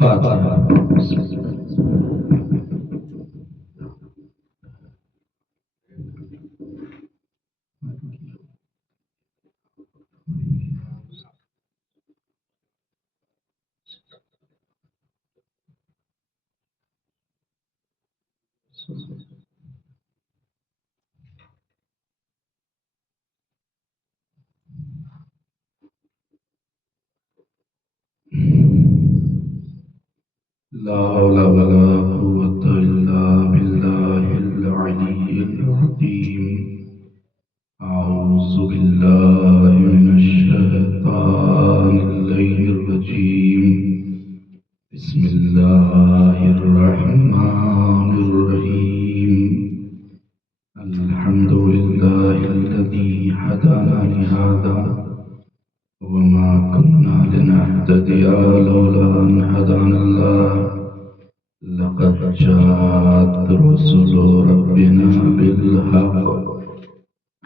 فاتحة. لا حول ولا قوة إلا بالله العلي العظيم. أعوذ بالله من الشيطان اللعين الرجيم. بسم الله الرحمن الرحيم. الحمد لله الذي هدانا لهذا وما كنا لنهتدي لولا أن هدانا الله. لقد جاءت رسل ربنا بالحق.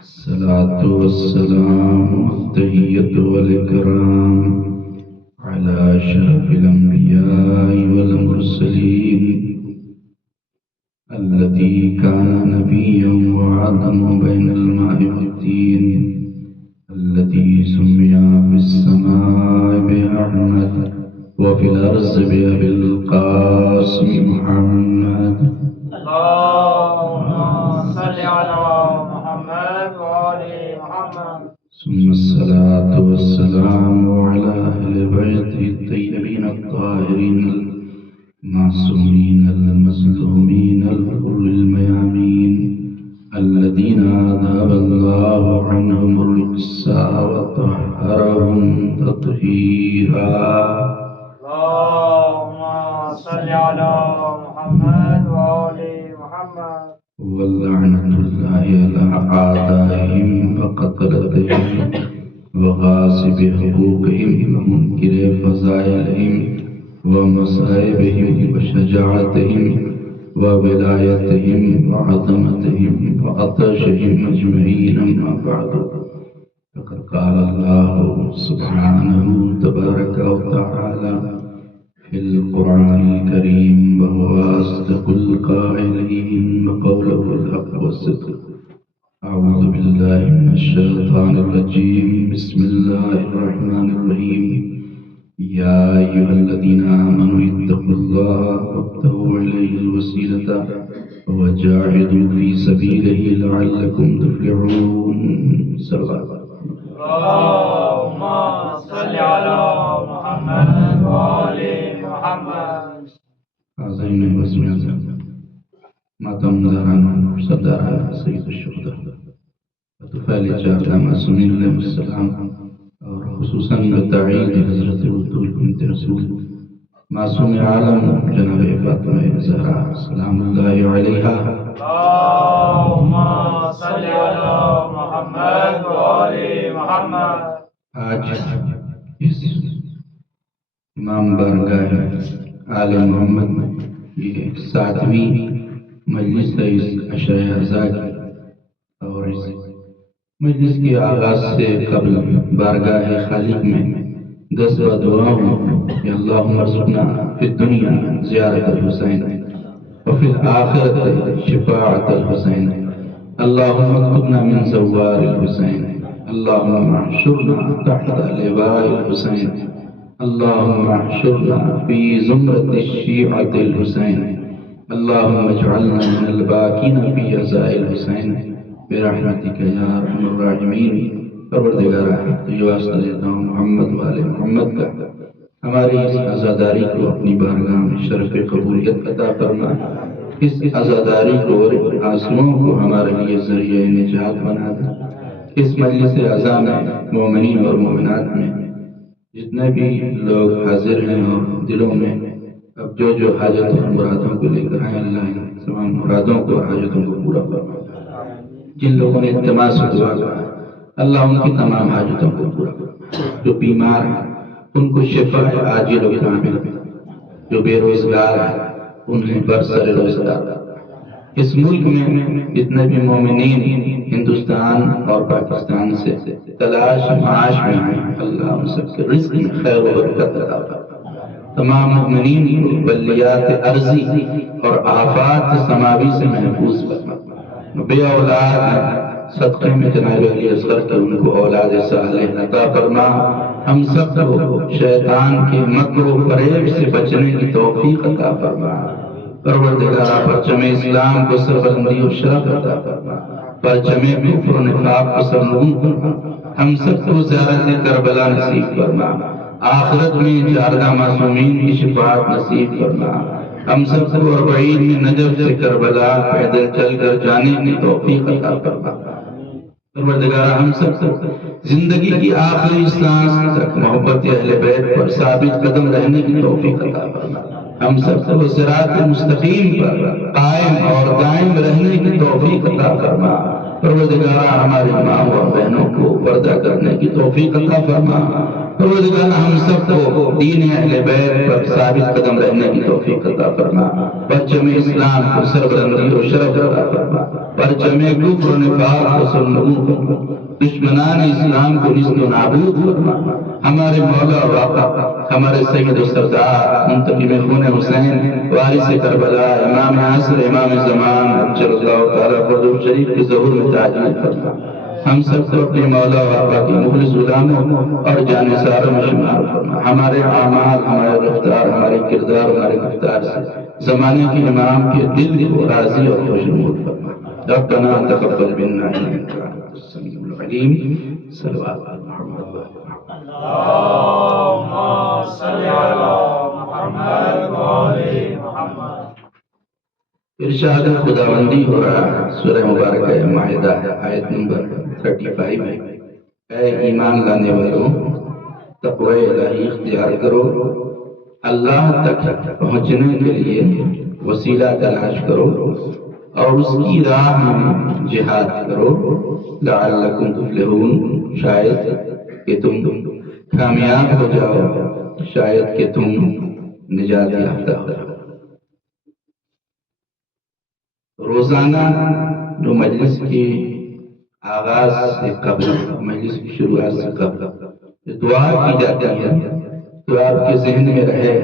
الصلاة والسلام والتحية والإكرام على أشرف الأنبياء والمرسلين الذي كان نبيا وآدم بين الماء والطين، الذي سمي في السماء بأحمد وفي الأرض بأبي القاسم محمد. اللهم صل على محمد وآل محمد. ثم الصلاة والسلام على أهل بيته الطيبين الطاهرين المعصومين المظلومين الغر الميامين الذين أذهب الله عنهم الرجس وطهرهم تطهيرا. اللهم صل على محمد وآل محمد. ولعنة الله على أعدائهم وقتلتهم وغاصب حقوقهم ومنكر فضائلهم ومصائبهم وشجاعتهم وولايتهم وعظمتهم وعطشهم أجمعين. أما بعد، فقد قال الله سبحانه تبارك وتعالى في القرآن الكريم وهو أصدق القائلين وقوله الحق والصدق. أعوذ بالله من الشيطان الرجيم. بسم الله الرحمن الرحيم. يا أيها الذين آمنوا اتقوا الله وابتغوا إليه الوسيلة وجاهدوا في سبيله لعلكم تفلحون. اللهم صل على محمد وآل محمد. حاضرین عظیم ماتم داران سرداران سید الشہداء طفیل چاردہ معصومین علیہ السلام اور خصوصاً تعید حضرت بطول بنت رسول معصوم عالم جناب فاطمہ زہرا سلام اللہ علیہا. اللهم صل على محمد وآل محمد. آج اس امام بارگاہ آل محمد میں یہ 7ویں مجلس ہے اس عشرۂ اعضاء کی، اور اس مجلس کے آغاز سے قبل بارگاہ خالق میں 10 دعاؤں کہ اللہم ارزقنا فی الدنیا زیارت الحسین وفی الآخرت شفاعت الحسین، اللہم اکتبنا من زوار الحسین، اللہم احشرنا تحت لواء الحسین، اللہم احشرنا فی زمرۃ الشیعۃ الحسین، اللہم اجعلنا من الباکین فی عزاء الحسین برحمتک یا ارحم الراحمین. پروردگارہ تجھے واسطہ دیتا ہوں محمد والے محمد کا، ہماری اس عزاداری کو اپنی بارگاہ میں شرف قبولیت عطا فرما، اس عزاداری کو اور آنسوؤں کو ہمارے لیے ذریعہ نجات بنا دے. اس مجلس اعزاء میں مومنین اور مومنات میں جتنے بھی لوگ حاضر ہیں اور دلوں میں اب جو حاجتوں اور مرادوں کو لے کر آئے، اللہ ان تمام مرادوں کو اور حاجتوں کو پورا فرمائے۔ جن لوگوں نے اجتماع سے دعا کہا ہے، اللہ ان کی تمام حاجتوں کو پورا فرمائے۔ جو بیمار ہیں ان کو شفا عاجل و کامل، جو بے روزگار ہیں انہیں برسر روزگار۔ اس ملک میں جتنے بھی مومنین ہندوستان اور پاکستان سے تلاش معاش میں آئے، اللہ ان سب کے رزق میں خیر و برکت عطا فرمائے۔ تمام مومنین کو بلیات ارضی اور آفات سماوی سے محفوظ فرمائے۔ بے اولاد ہیں، صدقے میں جناب علی اصغر کے ان کو اولاد صالح عطا فرما۔ ہم سب کو شیطان کے مکر و فریب سے بچنے کی توفیق عطا فرما۔ پروردگارہ پرچم اسلام کو سربلندی و شرف عطا فرما، پرچم کفر و نفاق کو سرنگون فرما۔ ہم سب کو زیارت کربلا نصیب فرما، آخرت میں 14 معصومین کی شفاعت نصیب فرما۔ ہم سب کو اربعین میں نجف سے کربلا پیدل چل کر جانے کی توفیق عطا فرما۔ پروردگارہ ہم سب کو زندگی کی آخری سانس تک محبت اہل بیت پر ثابت قدم رہنے کی توفیق عطا فرما۔ ہم سب کو صراط مستقیم پر قائم اور دائم رہنے کی توفیق عطا فرما۔ پروردگارہ ہمارے ماں اور بہنوں کو پردہ کرنے کی توفیق عطا فرما۔ پروردگارہ ہم سب کو دین اہل بیت پر ثابت قدم رہنے کی توفیق عطا فرما۔ پرچم اسلام کو سربلندی و شرف عطا فرما، پرچم کفر و نفاق کو سرنگون فرما، دشمنان اسلام کو نیست و نابود فرما۔ ہمارے مولا و آقا ہمارے سید و سردار منتقم خون حسین وارث کربلا امام عصر امام زمان اجل اللہ تعالیٰ فرد شریف کے ظہور میں تعجیل فرما۔ ہم سب کو اپنے مولا و آقا کے مخلص غلاموں اور جانثاروں میں شمار فرما۔ ہمارے اعمال، ہمارے رفتار، ہمارے کردار، ہمارے گفتار سے زمانے کے امام کے دل کو راضی اور خوشنود فرما۔ ربنا تقبل منا انک انت السمیع العلیم۔ صلوات محمد اللهم صل على محمد وآل محمد۔ ارشاد خداوندی ہو رہا ہے سورہ مبارکہ مائدہ آیت نمبر 35 میں، اے ایمان لانے والوں تقوی الہی اختیار کرو، اللہ تک پہنچنے کے لیے وسیلہ تلاش کرو اور اس کی راہ میں جہاد کرو، لعلکم تفلحون، شاید کہ تم کامیاب ہو جاؤ، شاید کہ تم نجات یافتہ ہو جاؤ۔ روزانہ جو مجلس کی آغاز سے قبل، مجلس کی شروعات سے قبل دعا کی جاتی ہے تو آپ کے ذہن میں رہے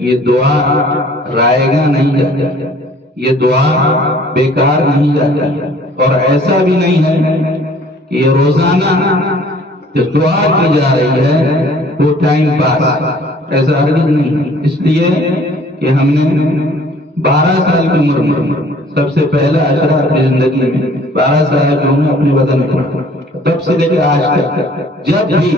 یہ دعا رائے گاں نہیں جاتی، یہ دعا بیکار نہیں جاتی، اور ایسا بھی نہیں ہے کہ یہ روزانہ جو دعا کی جا رہی ہے وہ ٹائم پاس، ایسا ہرگز نہیں۔ اس لیے کہ ہم نے 12 سال کی عمر میں سب سے پہلا اشرا اپنی زندگی میں 12 سال کی عمر اپنے وطن میں، تب سے لے کے آج تک جب بھی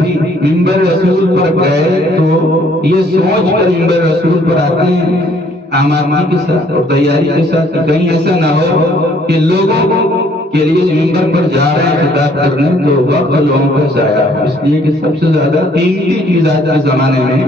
ممبر رسول پر گئے تو یہ سوچ کر ممبر رسول پر آتے ہیں آمادگی کے ساتھ اور تیاری کے ساتھ کہ کہیں ایسا نہ ہو کہ لوگوں کے لیے ممبر پر جا رہے ہیں خطاب کرنے تو وقت لوگوں کا ضائع ہو، اس لیے کہ سب سے زیادہ قیمتی چیز آج کے زمانے میں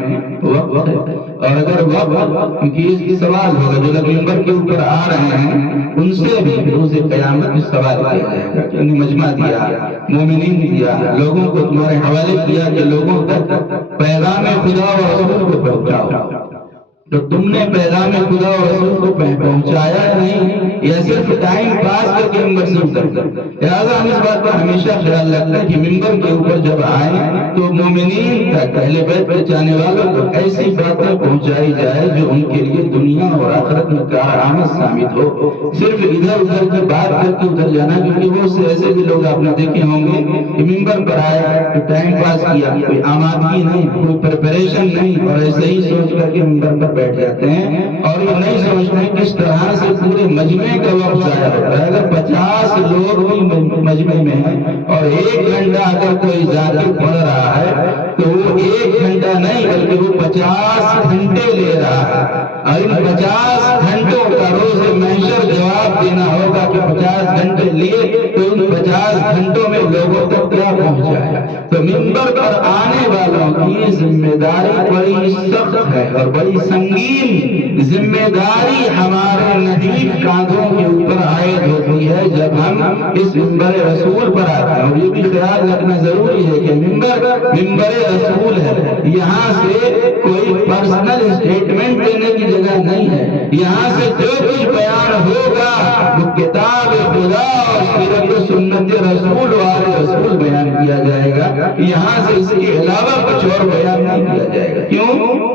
وقت ہے۔ اور اگر وقت کی سوال ہوگا جو لوگ ممبر کے اوپر آ رہے ہیں ان سے بھی روز قیامت میں سوال کیا جائے گا کہ انہیں مجمع دیا، مومنین دیا، لوگوں کو تمہارے حوالے کیا کہ لوگوں تک پیغام خدا و رسول کو پہنچاؤ، تو تم نے پیغام خدا و رسول کو پہنچایا نہیں، یہ صرف ٹائم پاس کر کے ممبر سے اتر کر۔ لہٰذا ہم اس بات کا ہمیشہ خیال رکھتے ہیں کہ ممبر کے اوپر جب آئیں تو مومنین تک، اہل بیت پر جانے والوں کو ایسی باتیں پہنچائی جائے جو ان کے لیے دنیا اور آخرت میں کارآمد ثابت ہو۔ صرف ادھر ادھر کی بات کر کے ادھر جانا، کیونکہ وہ سے ایسے بھی لوگ آپ نے دیکھے ہوں گے کہ ممبر پر آئے تو ٹائم پاس کیا، کوئی آمادگی نہیں، کوئی پریپریشن نہیں، اور ایسے ہی سوچ کر کے ممبر پر بیٹھ جاتے ہیں اور یہ نہیں سوچتے کس طرح سے پورے مجمع کا وقت ضائع ہوتا ہے۔ اگر 50 لوگ بھی مجمع میں ہیں اور 1 گھنٹہ اگر کوئی ذاکر پڑھ رہا ہے تو وہ 1 گھنٹہ نہیں بلکہ وہ 50 گھنٹے لے رہا ہے، اور ان 50 گھنٹوں کا روز محشر جواب دینا ہوگا کہ 50 گھنٹے لیے تو ان 50 گھنٹوں میں لوگوں تک کیا پہنچایا؟ تو منبر پر آنے والوں کی ذمہ داری بڑی سخت ہے اور بڑی سنگین ذمہ داری ہمارے نحیف کاندھوں کے اوپر عائد ہوتی ہے جب ہم اس منبر رسول پر آتے ہیں۔ اور یہ بھی خیال رکھنا ضروری ہے کہ منبر رسول ہے، یہاں سے کوئی پرسنل اسٹیٹمنٹ دینے کی جگہ نہیں ہے، یہاں سے جو کچھ بیان ہوگا وہ کتاب خدا اور سیرت و سنت رسول والے رسول بیان کیا جائے گا، یہاں سے اس کے علاوہ کچھ اور بیان نہیں کیا جائے گا۔ کیوں؟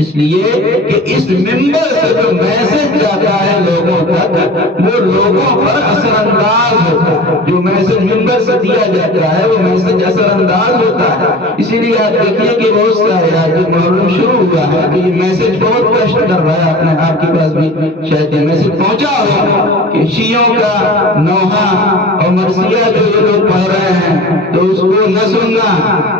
اس لیے کہ اس منبر سے جو میسج جاتا ہے لوگوں تک وہ لوگوں پر اثر انداز ہوتا ہے، جو میسج منبر سے دیا جاتا ہے وہ میسج اثر انداز ہوتا ہے۔ اسی لیے آپ دیکھیے کہ بہت سارے آج محرم شروع ہوا ہے تو یہ میسج بہت کشٹ کر رہا ہے، اپنے آپ کے پاس بھی شاید یہ میسج پہنچا ہوا کہ شیعوں کا نوحہ اور مرثیہ جو یہ لوگ پڑھ رہے ہیں تو اس کو نہ سننا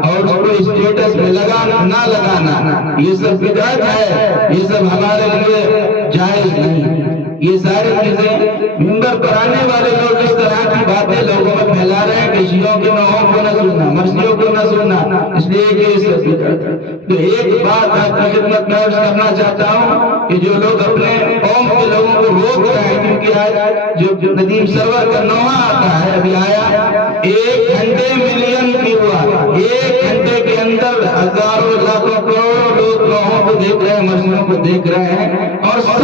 اور اس کو اسٹیٹس میں لگانا نہ لگانا، یہ سب بدعت ہے، یہ سب ہمارے لیے جائز نہیں۔ یہ ساری چیزیں منبر پر آنے والے لوگ اس طرح کی باتیں لوگوں میں پھیلا رہے ہیں کہ شیعوں کے نوحوں کو نہ سننا، مرثیوں کو نہ سننا، اس لیے کہ یہ سب بدعت ہے۔ تو ایک بات آپ کی خدمت میں عرض کرنا چاہتا ہوں کہ جو لوگ اپنے قوم کے لوگوں کو روک رہے ہیں، کیونکہ آج جو ندیم سرور کا نوحہ آتا ہے ابھی آیا 1 گھنٹے ملین کی ہوا، 1 گھنٹے کے اندر ہزاروں لاکھوں کروڑوں لوگ نوحوں کو دیکھ رہے ہیں، مرثیوں کو دیکھ رہے ہیں، اور سب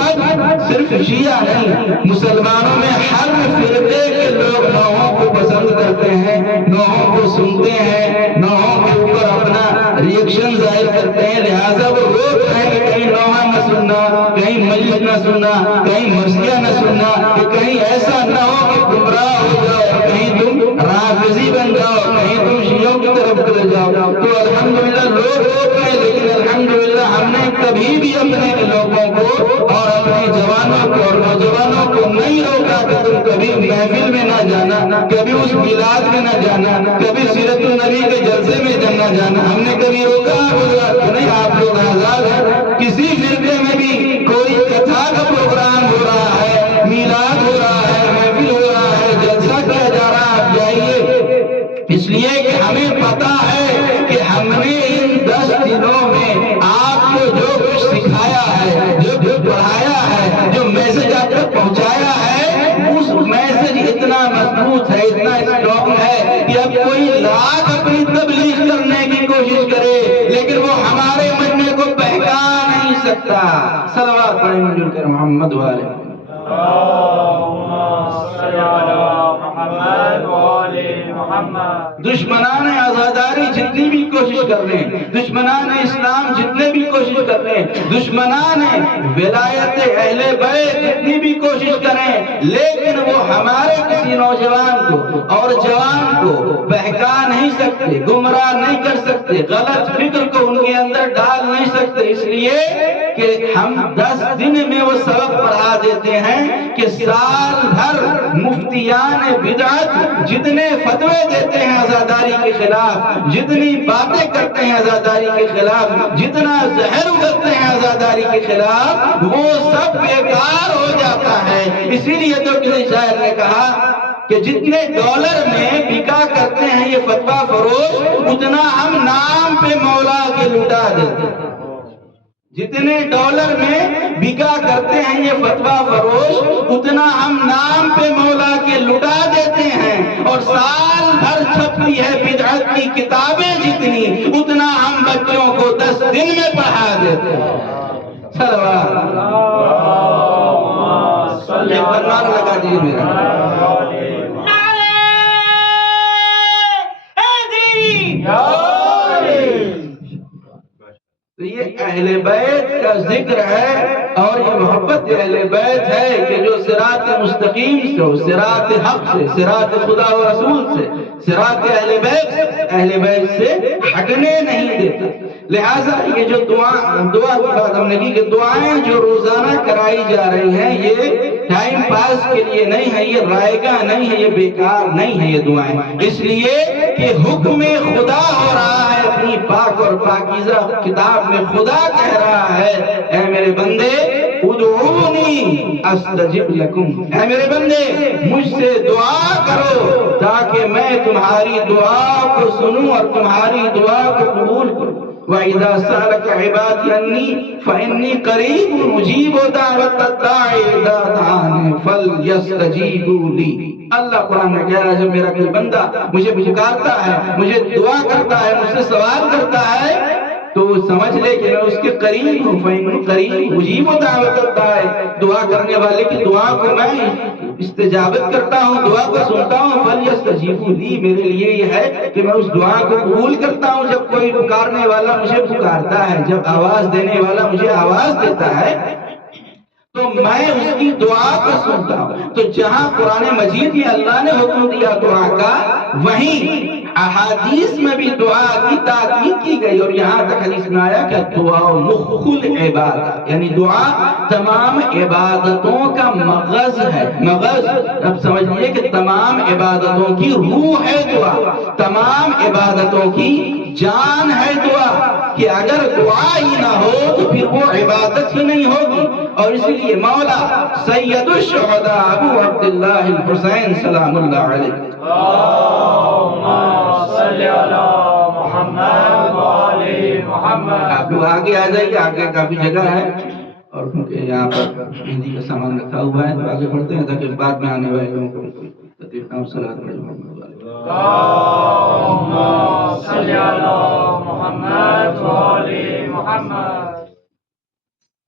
صرف شیعہ نہیں، مسلمانوں میں ہر فرقے کے لوگ نوحوں کو پسند کرتے ہیں، نوحوں کو سنتے ہیں، نوحوں کے اوپر اپنا ریئیکشن ظاہر کرتے ہیں، لہٰذا وہ روک رہے ہیں کہ کہیں نوحہ نہ سننا، کہیں مجلس نہ سننا، کہیں مرثیہ نہ سننا، کہ کہیں ایسا نہ ہو کہ گمراہ ہو جاؤ، کہیں تم رافضی بن جاؤ، کہیں تم شیعوں کی طرف چلے جاؤ۔ تو الحمدللہ لوگ روک رہے ہیں، لیکن الحمدللہ ہم نے کبھی بھی اپنے لوگوں کو اور اپنے جوانوں کو اور نوجوانوں کو نہیں روکا کہ تم کبھی محفل میں نہ جانا، کبھی اس میلاد میں نہ جانا، کبھی سیرت النبی کے جلسے میں نہ جانا، ہم نے کبھی روکا نہیں۔ آپ لوگ آزاد ہیں، کسی فرقے میں بھی کوئی کتھا کا پروگرام ہو رہا ہے، میلاد ہو رہا ہے، محفل ہو رہا ہے، جلسہ کیا جا رہا ہے، آپ جائیے، اس لیے کہ ہمیں پتا ہے کہ ہم نے ان 10 دنوں میں آپ کو جو کچھ سکھایا ہے، جو پڑھایا ہے، جو میسج آپ تک پہنچایا ہے، اس میسج اتنا مضبوط ہے، اتنا اسٹرانگ ہے کہ اب کوئی لاکھ اپنی تبلیغ کرنے کی کوشش کرے لیکن وہ ہمارے مجمع کو بہکا نہیں سکتا۔ صلوات پڑھیں مل کر محمد والے دشمنان آزاداری جتنی بھی کوشش کر رہے ہیں، دشمنان اسلام جتنے بھی کوشش کر رہے ہیں، دشمنان ولایت اہل بیت جتنی بھی کوشش کریں، لیکن وہ ہمارے کسی نوجوان کو اور جوان کو بہکا نہیں سکتے، گمراہ نہیں کر سکتے، غلط فکر کو ان کے اندر ڈال نہیں سکتے، اس لیے کہ ہم 10 دن میں وہ سبق پڑھا دیتے ہیں کہ سال بھر مفتیان بدعت جتنے فتوے دیتے ہیں آزاداری کے خلاف، جتنی باتیں کرتے ہیں آزاداری کے خلاف، جتنا زہر اگلتے ہیں آزاداری کے خلاف، وہ سب بیکار ہو جاتا ہے۔ اسی لیے تو کسی شاعر نے کہا کہ جتنے ڈالر میں بکا کرتے ہیں یہ فتویٰ فروش، اتنا ہم نام پہ مولا کے لٹا دیتے ہیں۔ جتنے ڈالر میں بکا کرتے ہیں یہ فتویٰ فروش، اتنا ہم نام پہ مولا کے لٹا دیتے ہیں، اور سال بھر چھپتی ہے بدعت کی کتابیں جتنی، اتنا ہم بچوں کو 10 دن میں پڑھا دیتے ہیں۔ صلوات فرمان لگا دیجیے میرا۔ تو یہ اہل بیت کا ذکر ہے اور یہ محبت اہل بیت ہے کہ جو صراط مستقیم سے ہو، صراط حق سے، صراط خدا و رسول سے، صراط اہل بیت سے ہٹنے نہیں دیتا۔ لہٰذا یہ جو دعا کی بات ہم نے کی کہ دعائیں جو روزانہ کرائی جا رہی ہیں یہ ٹائم پاس کے لیے نہیں ہے، یہ رائگاں نہیں ہے، یہ بیکار نہیں ہے یہ دعائیں، اس لیے کہ حکم خدا ہو رہا ہے اپنی پاک اور پاکیزہ کتاب میں۔ خدا کہہ رہا ہے اے میرے بندے ادعونی استجب لکم، اے میرے بندے مجھ سے دعا کرو تاکہ میں تمہاری دعا کو سنوں اور تمہاری دعا کو قبول کروں۔ وَإِذَا سَأَلَكَ عِبَادِي عَنِّي فَإِنِّي قَرِيبٌ أُجِيبُ دَعْوَةَ الدَّاعِ إِذَا دَعَانِ فَلْيَسْتَجِیبُوا لِی۔ اللہ قرآن میں کہہ رہا ہے جب میرا کوئی بندہ مجھے پکارتا ہے، مجھے دعا کرتا ہے، مجھ سے سوال کرتا ہے تو وہ سمجھ لے کہ میں اس کے قریب ہوں۔ فَإِنِّی قَرِیبٌ أُجِیبُ دَعْوَةَ الدَّاعِ، دعا کرنے والے کی دعا کو میں استجابت کرتا ہوں، دعا کو سنتا ہوں۔ فَلْيَسْتَجِیبُوا لِی، میرے لیے یہ ہے کہ میں اس دعا کو قبول کرتا ہوں۔ جب کوئی پکارنے والا مجھے پکارتا ہے، جب آواز دینے والا مجھے آواز دیتا ہے تو میں اس کی دعا کو سنتا ہوں۔ تو جہاں قرآن مجید میں اللہ نے حکم دیا دعا کا، وہیں احادیث میں بھی دعا کی تاکید کی گئی، اور یہاں تک حدیث میں آیا کہ دعا مخ العبادہ، یعنی دعا تمام عبادتوں کا مغز ہے۔ مغز اب سمجھ لیجیے کہ تمام عبادتوں کی روح ہے دعا، تمام عبادتوں کی جان ہے دعا، کہ اگر دعا ہی نہ ہو تو پھر وہ عبادت ہی نہیں ہوگی۔ اور اس لیے مولا سید الشہداء ابو عبداللہ الحسین سلام اللہ علیہ اللہم صلی علی محمد و آل محمد۔ آپ لوگ آگے آ جائیے، آگے کافی جگہ ہے، اور کیونکہ یہاں پر ہندی کا سامان رکھا ہوا ہے تو آگے بڑھتے ہیں تاکہ بعد میں آنے والے لوگوں کو تکلیف نہ ہو۔ صلاۃ محمد اللہم صلی علی محمد و آل محمد۔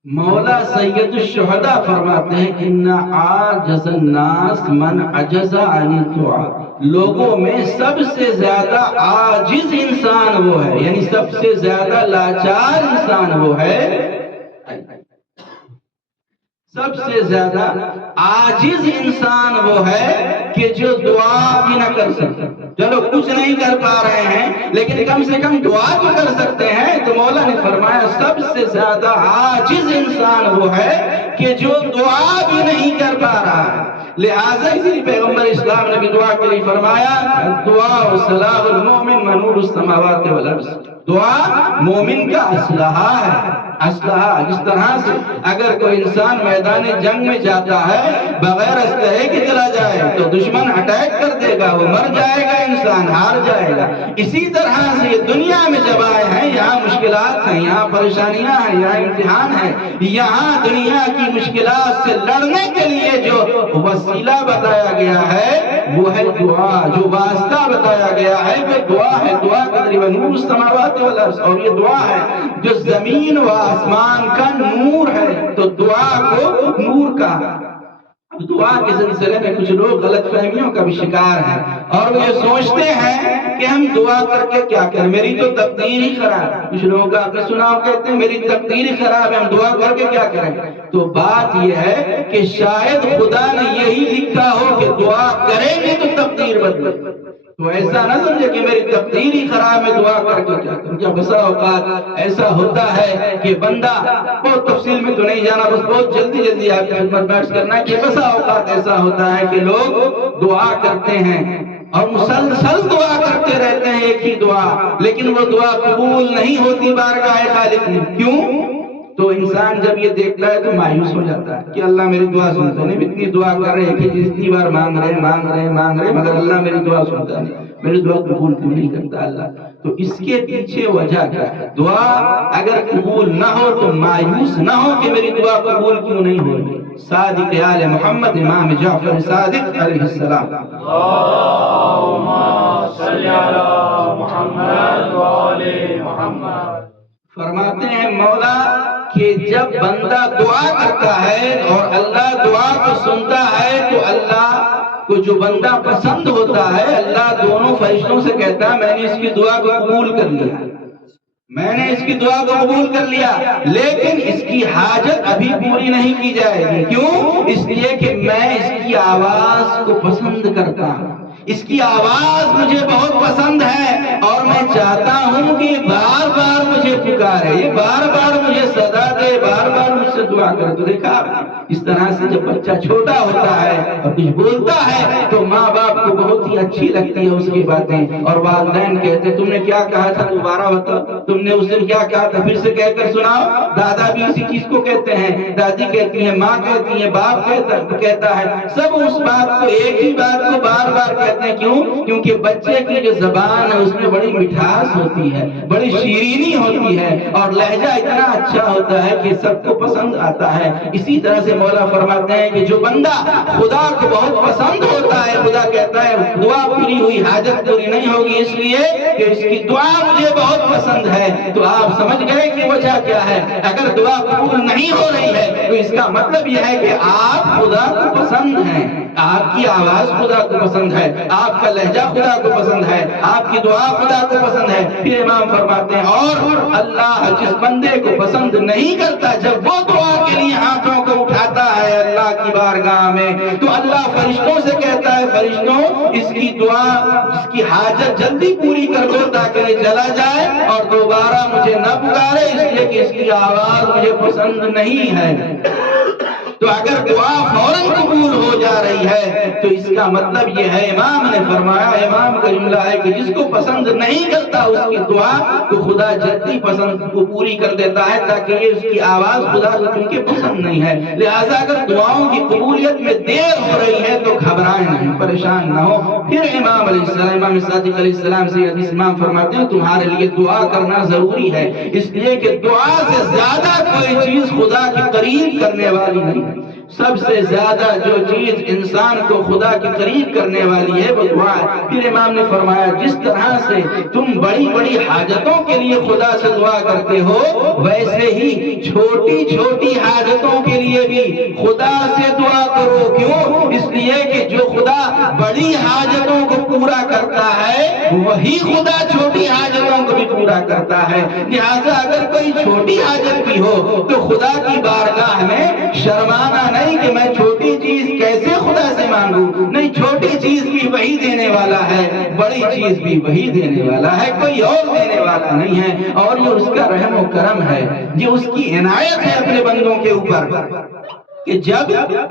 مولا سید الشہداء فرماتے ہیں ان عاجز الناس من عجز عن الدعاء، لوگوں میں سب سے زیادہ عاجز انسان وہ ہے، یعنی سب سے زیادہ لاچار انسان وہ ہے، سب سے زیادہ عاجز انسان وہ ہے کہ جو دعا بھی نہ کر سکتا۔ چلو کچھ نہیں کر پا رہے ہیں لیکن کم سے کم دعا تو کر سکتے ہیں۔ تو مولا نے فرمایا سب سے زیادہ عاجز انسان وہ ہے کہ جو دعا بھی نہیں کر پا رہا ہے۔ لہٰذا اسی لیے پیغمبر اسلام نے بھی دعا کے لیے فرمایا دعا صلاح المومن منور السماوات والارض، دعا مومن کا اسلحہ ہے۔ اسلحہ جس طرح سے اگر کوئی انسان میدان جنگ میں جاتا ہے بغیر اسلحے کے چلا جائے تو دشمن اٹیک کر دے گا، وہ مر جائے گا، انسان ہار جائے گا۔ اسی طرح سے یہ دنیا میں جب آئے ہیں یہاں مشکلات ہیں، یہاں پریشانیاں ہیں، یہاں امتحان ہے، یہاں دنیا کی مشکلات سے لڑنے کے لیے جو وسیلہ بتایا گیا ہے وہ ہے دعا، جو واسطہ بتایا گیا ہے وہ دعا ہے۔ دعا قدر نور السماوات والارض، اور یہ دعا ہے جو زمین و آسمان کا نور ہے، تو دعا کو نور کا۔ اب دعا کے سلسلے میں کچھ لوگ غلط فہمیوں کا بھی شکار ہیں، اور وہ یہ سوچتے ہیں کہ ہم دعا کر کے کیا کریں، میری تو تقدیر ہی خراب ہے۔ کچھ لوگوں کا آپ نے سنا ہو کہتے ہیں میری تقدیر ہی خراب ہے، ہم دعا کر کے کیا کریں۔ تو بات یہ ہے کہ شاید خدا نے یہی لکھا ہو کہ دعا کریں گے تو تقدیر بدلے، تو ایسا نہ سمجھے کہ میری تقدیر ہی خراب ہے دعا کر کے کیا کروں۔ کیا بسا اوقات ایسا ہوتا ہے کہ بندہ، بہت تفصیل میں تو نہیں جانا، بس بہت جلدی جلدی آپ کی خدمت میں عرض کرنا ہے کہ بسا اوقات ایسا ہوتا ہے کہ لوگ دعا کرتے ہیں اور مسلسل دعا کرتے رہتے ہیں ایک ہی دعا، لیکن وہ دعا قبول نہیں ہوتی بارگاہ خالق میں۔ کیوں؟ تو انسان جب یہ دیکھتا ہے تو مایوس ہو جاتا ہے کہ اللہ میری دعا سنتا نہیں، اتنی دعا کر رہے ہیں کہ جتنی بار مانگ رہے مگر اللہ میری دعا سنتا نہیں، میری دعا قبول کیوں نہیں کرتا اللہ۔ تو اس کے پیچھے وجہ کیا ہے؟ دعا اگر قبول نہ ہو تو مایوس نہ ہو کہ میری دعا قبول کیوں نہیں ہو رہی۔ صادق آل محمد امام جعفر صادق علیہ السلام اللہم صلی علی محمد و آل محمد فرماتے ہیں مولا کہ جب بندہ دعا کرتا ہے اور اللہ دعا کو سنتا ہے تو اللہ کو جو بندہ پسند ہوتا ہے اللہ دونوں فرشتوں سے کہتا ہے میں نے اس کی دعا کو قبول کر لیا، میں نے اس کی دعا کو قبول کر لیا، لیکن اس کی حاجت ابھی پوری نہیں کی جائے گی۔ کیوں؟ اس لیے کہ میں اس کی آواز کو پسند کرتا ہوں، اس کی آواز مجھے بہت پسند ہے اور میں چاہتا ہوں کہ بار بار مجھے پکارے، یہ بار بار مجھے صدا دے، بار بار مجھ سے دعا دعا کرے. تو دیکھا اس طرح سے جب بچہ چھوٹا ہوتا ہے اور کچھ بولتا ہے تو ماں باپ کو بہت ہی اچھی لگتی ہے اس کی باتیں, اور والدین کہتے تم نے کیا کہا تھا دوبارہ بتاؤ, تم نے اس دن کیا کہا تھا پھر سے کہہ کر سناؤ. دادا بھی اسی چیز کو کہتے ہیں, دادی کہتی ہیں, ماں کہتی ہے, باپ کہتا ہے, سب اس بات کو ایک ہی بات کو بار بار کہتے ہیں. کیوں؟ کیونکہ بچے کی جو زبان ہے اس میں بڑی مٹھاس ہوتی ہے, بڑی شیرینی ہوتی ہے, اور لہجہ اتنا اچھا ہوتا ہے کہ سب کو پسند آتا ہے. اسی طرح سے مولا فرماتے ہیں کہ جو بندہ خدا کو بہت پسند ہوتا ہے, خدا کہتا ہے دعا پوری ہوئی حاجت پوری نہیں ہوگی اس لیے کہ اس کی دعا مجھے بہت پسند ہے. تو آپ سمجھ گئے کہ وجہ کیا ہے. اگر دعا قبول نہیں ہو رہی ہے تو اس کا مطلب یہ ہے کہ آپ خدا کو پسند ہیں, آپ کی آواز خدا کو پسند ہے, آپ کا لہجہ خدا کو پسند ہے, آپ کی دعا خدا کو پسند ہے. پھر امام فرماتے ہیں اور اللہ جس بندے کو پسند نہیں کرتا, جب وہ دعا کے لیے ہاتھوں کو اٹھاتا ہے اللہ کی بارگاہ میں, تو اللہ فرشتوں سے کہتا ہے فرشتوں اس کی دعا, اس کی حاجت جلدی پوری کر دو تاکہ یہ چلا جائے اور دوبارہ مجھے نہ پکارے, اس لیے کہ اس کی آواز مجھے پسند نہیں ہے. تو اگر دعا فوراً قبول ہو جا رہی ہے تو اس کا مطلب یہ ہے, امام نے فرمایا, امام کا جملہ ہے کہ جس کو پسند نہیں کرتا اس کی دعا تو خدا جلدی پسند کو پوری کر دیتا ہے تاکہ یہ اس کی آواز خدا کو کیونکہ پسند نہیں ہے. لہٰذا اگر دعاؤں کی قبولیت میں دیر ہو رہی ہے تو گھبرائیں نہیں, پریشان نہ ہو. پھر امام علیہ السلام, امام صادق علیہ السلام سے حدیث امام فرماتے ہیں تمہارے لیے دعا کرنا ضروری ہے, اس لیے کہ دعا سے زیادہ کوئی چیز خدا کے قریب کرنے والی نہیں. سب سے زیادہ جو چیز انسان کو خدا کے قریب کرنے والی ہے وہ دعا ہے. پھر امام نے فرمایا جس طرح سے تم بڑی بڑی حاجتوں کے لیے خدا سے دعا کرتے ہو, ویسے ہی چھوٹی چھوٹی حاجتوں کے لیے بھی خدا سے دعا کرو. کیوں؟ اس لیے کہ جو خدا بڑی حاجتوں کو پورا کرتا ہے وہی خدا چھوٹی حاجتوں کو بھی پورا کرتا ہے. لہٰذا اگر کوئی چھوٹی حاجت بھی ہو تو خدا کی بارگاہ میں شرمانا نہیں کہ میں چھوٹی چیز کیسے خدا سے مانگوں. نہیں, چھوٹی چیز بھی وہی دینے والا ہے, بڑی چیز بھی وہی دینے والا ہے, کوئی اور دینے والا نہیں ہے. اور یہ اس کا رحم و کرم ہے, یہ اس کی عنایت ہے اپنے بندوں کے اوپر کہ جب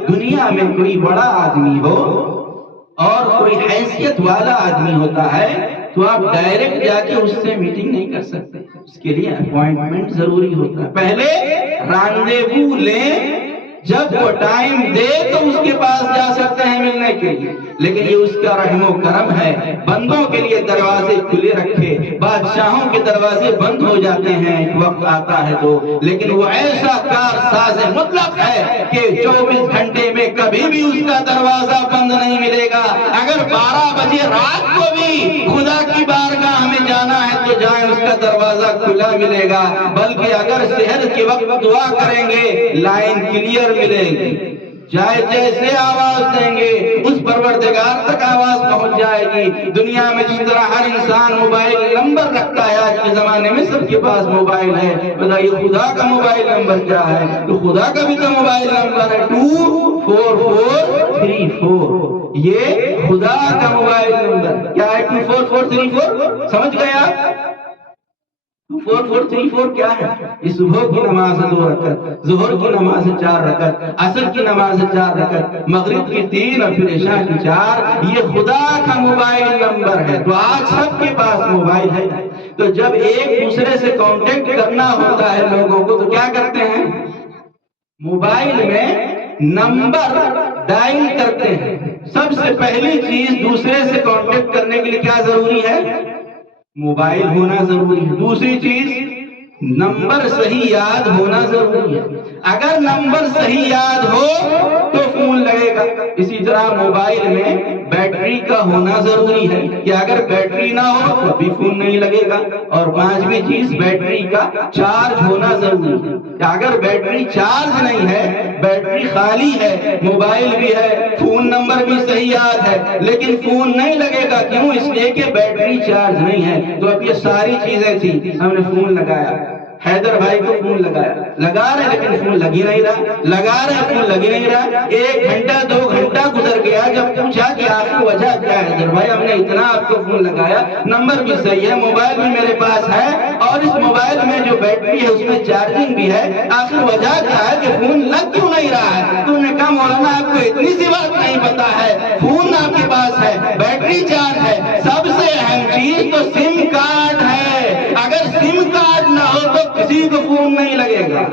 دنیا میں کوئی بڑا آدمی ہو اور کوئی حیثیت والا آدمی ہوتا ہے تو آپ ڈائریکٹ جا کے اس سے میٹنگ نہیں کر سکتے, اس کے لیے اپوائنٹمنٹ ضروری ہوتا ہے. پہلے راندیوو لیں, جب وہ ٹائم دے تو اس کے پاس جا سکتے ہیں ملنے کے لیے. لیکن یہ اس کا رحم و کرم ہے, بندوں کے لیے دروازے کھلے رکھے. بادشاہوں کے دروازے بند ہو جاتے ہیں ایک وقت آتا ہے تو, لیکن وہ ایسا کارساز مطلق ہے کہ 24 گھنٹے میں کبھی بھی اس کا دروازہ بند نہیں ملے گا. اگر 12 بجے رات کو بھی خدا کی بارگاہ میں جانا ہے تو جائیں, اس کا دروازہ کھلا ملے گا. بلکہ اگر سحر کے وقت دعا کریں گے لائن کلیئر ملے گی, چاہے جیسے آواز دیں گے اس پروردگار تک آواز پہنچ جائے گی. دنیا میں جس طرح ہر انسان موبائل نمبر رکھتا ہے, آج کے زمانے میں سب کے پاس موبائل ہے, بتائیے خدا کا موبائل نمبر کیا ہے؟ تو خدا کا بھی تو موبائل نمبر ہے 24434. یہ خدا کا موبائل نمبر کیا ہے 24434. سمجھ گئے آپ؟ 2434 کیا ہے؟ یہ صبح کی نماز 2 رکعت, ظہر کی نماز 4 رکعت, عصر کی نماز 4 رکعت, مغرب کی 3 اور پھر عشاء کی 4. یہ خدا کا موبائل نمبر ہے. تو آج سب کے پاس موبائل ہے, تو جب ایک دوسرے سے کانٹیکٹ کرنا ہوتا ہے لوگوں کو تو کیا کرتے ہیں؟ موبائل میں نمبر ڈائل کرتے ہیں. سب سے پہلی چیز دوسرے سے کانٹیکٹ کرنے کے لیے کیا ضروری ہے؟ موبائل ہونا ضروری ہے. دوسری چیز نمبر صحیح یاد ہونا ضروری ہے. اگر نمبر صحیح یاد ہو تو فون لگے گا. اسی طرح موبائل میں بیٹری کا ہونا ضروری ہے کہ اگر بیٹری نہ ہو تو بھی فون نہیں لگے گا. اور 5ویں چیز بیٹری کا چارج ہونا ضروری ہے کہ اگر بیٹری چارج نہیں ہے, بیٹری خالی ہے, موبائل بھی ہے, فون نمبر بھی صحیح یاد ہے, لیکن فون نہیں لگے گا. کیوں؟ اس لیے کہ بیٹری چارج نہیں ہے. تو اب یہ ساری چیزیں تھی, ہم نے فون لگایا, حیدر بھائی کو فون لگا رہے لیکن فون لگ ہی نہیں رہا، لگا رہے فون لگ ہی نہیں رہا۔ 1 گھنٹہ 2 گھنٹہ گزر گیا، جب پوچھا کہ آخر وجہ کیا ہے حیدر بھائی، ہم نے اتنا آپ کو فون لگایا، نمبر بھی صحیح ہے، موبائل بھی میرے پاس ہے، اور اس موبائل میں جو بیٹری ہے اس میں چارجنگ بھی ہے، آخر وجہ کیا ہے کہ فون لگ کیوں نہیں رہا ہے؟ تو نے کہا مولانا آپ کو اتنی سی بات نہیں پتا ہے، فون آپ کے پاس ہے، بیٹری چارج ہے، سب سے اہم چیز تو سم کارڈ ہے، اگر سم کارڈ نہ ہو تو کسی کو فون نہیں لگے گا۔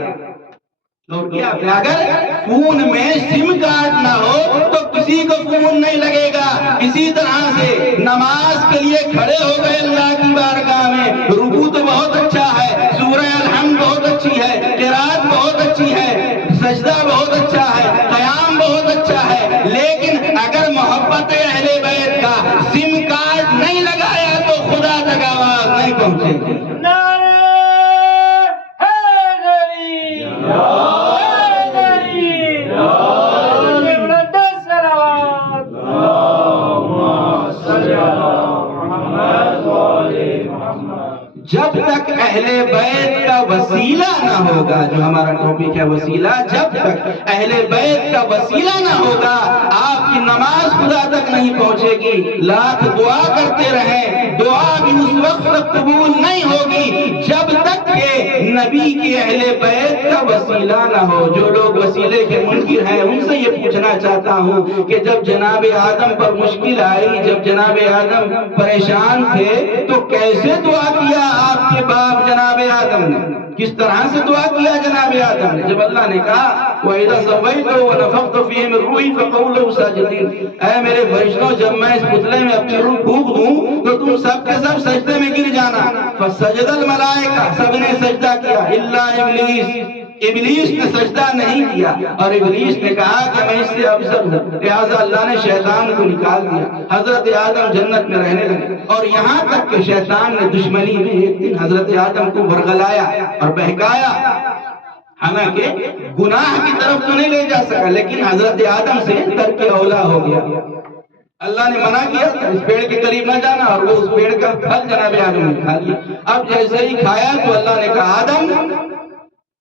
اور کیا اگر فون میں سم کارڈ نہ ہو تو کسی کو فون نہیں لگے گا۔ اسی طرح سے نماز کے لیے کھڑے ہو گئے اللہ کی بارگاہ میں، رکوع تو بہت اچھا ہے، سورہ الحمد بہت اچھی ہے، قرات بہت اچھی ہے، سجدہ بہت اچھا ہے، قیام بہت اچھا ہے، لیکن اگر محبت اہل بیت کا سم کارڈ نہیں لگایا تو خدا تک آواز نہیں پہنچے گی۔ جب تک اہل بیت کا وسیلہ نہ ہوگا، جو ہمارا ٹاپک ہے وسیلہ، جب تک اہل بیت کا وسیلہ نہ ہوگا آپ کی نماز خدا تک نہیں پہنچے گی۔ لاکھ دعا کرتے رہیں، دعا بھی اس وقت تک قبول نہیں ہوگی جب تک کہ نبی کی اہل بیت کا وسیلہ نہ ہو۔ جو لوگ وسیلے کے منکر ہیں ان سے یہ پوچھنا چاہتا ہوں کہ جب جناب آدم پر مشکل آئی، جب جناب آدم پریشان تھے تو کیسے دعا کیا آپ کے باپ جناب آدم نے؟ کس طرح سے دعا کیا جناب آدم نے؟ جب اللہ نے کہا وَإِذَا سَوَّيْتُهُ وَنَفَخْتُ فِيهِ مِن رُّوحِي فَقَعُوا لَهُ سَاجِدِينَ، اے میرے فرشتوں جب میں اس پتلے میں اپنی روح پھونک دوں تو تم سب کے سب سجدے میں گر جانا۔ فَسَجَدَ الْمَلَائِكَةُ، سب نے سجدہ کیا الا ابلیس، ابلیس نے سجدہ نہیں کیا، اور ابلیس نے کہا کہ میں اس سے افضل ہوں، لہٰذا اللہ نے شیطان کو نکال دیا، حضرت آدم جنت میں رہنے لگے، اور یہاں تک کہ شیطان نے دشمنی میں ایک دن حضرت آدم کو ورغلایا اور بہکایا، حالانکہ گناہ کی طرف تو نہیں لے جا سکا لیکن حضرت آدم سے ترک اولا ہو گیا۔ اللہ نے منع کیا تھا اس پیڑ کے قریب نہ جانا، اور وہ اس پیڑ کا پھل جناب آدم نے کھا لیا۔ اب جیسے ہی کھایا تو اللہ نے کہا آدم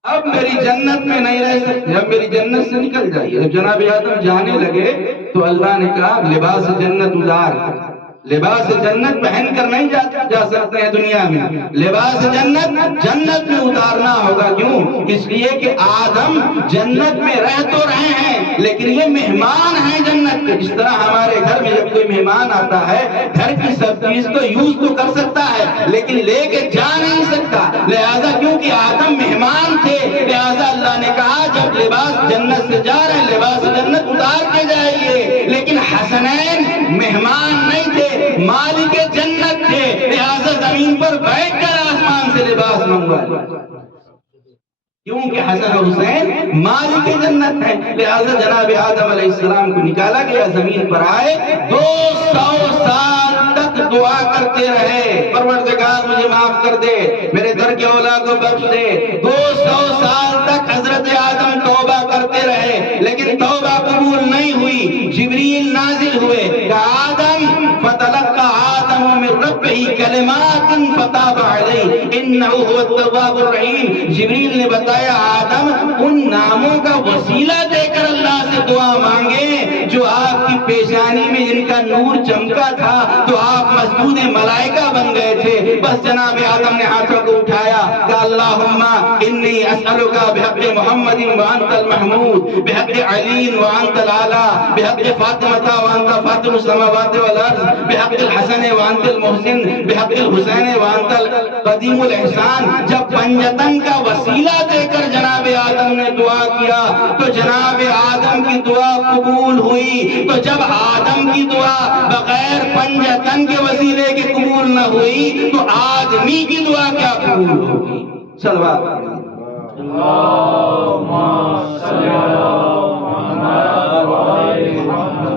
اب میری جنت میں نہیں رہ سکتے، اب میری جنت سے نکل جائیے۔ جب جناب آدم جانے لگے تو اللہ نے کہا لباس جنت اتار، لباس جنت پہن کر نہیں جا سکتے ہیں دنیا میں، لباس جنت میں اتارنا ہوگا۔ کیوں؟ اس لیے کہ آدم جنت میں رہ تو رہے ہیں لیکن یہ مہمان ہیں جنت کے۔ جس طرح ہمارے گھر میں جب کوئی مہمان آتا ہے گھر کی سب چیز کو یوز تو کر سکتا ہے لیکن لے کے جا نہیں سکتا، لہذا کیونکہ آدم مہمان تھے لہذا اللہ نے کہا جب لباس جنت سے جا رہے ہیں لباس جنت اتار کے جائیے، لیکن حسنین مہمان نہیں تھے، مالک جنت تھے، لہذا زمین پر بیٹھ کر آسمان سے لباس منگوا، کیونکہ حسن و حسین مالک جنت ہے، لہذا جناب آدم علیہ السلام کو نکالا گیا، زمین پر آئے، 200 سال تک دعا کرتے رہے پروردگار مجھے معاف کر دے، میرے در کے اولاد کو بخش دے۔ 200 سال تک حضرت آدم توبہ کرتے رہے لیکن توبہ قبول نہیں ہوئی۔ جبریل نازل ہوئے کہ آدم فتلقى آدم من ربه كلمات فتاب عليه انه هو التواب الرحیم۔ جبریل نے بتایا آدم ان ناموں کا وسیلہ دے کر اللہ سے دعا مانگے جو آپ کی پیشانی میں جن کا نور چمکا تھا تو آپ مسجود ملائکہ بن گئے تھے۔ بس جناب آدم نے ہاتھوں کو اٹھایا کہ اللہم انی اسألک بحق محمد وانت المحمود، بحق علی وانت العلا، بحق فاطمہ وانت فاطر السماوات والارض، بحق الحسن وانت المحسن، بحق الحسین وانت القدیم الاحسان۔ جب پنجتن کا وسیلہ دے کر جناب آدم نے دعا کیا تو جناب آدم کی دعا قبول ہوئی، تو جب آدم کی دعا بغیر پنجتن کے وسیلے کے قبول نہ ہوئی تو آدمی کی دعا کیا قبول ہوگی؟ صلوات اللہم صلی علی محمد وعلی محمد۔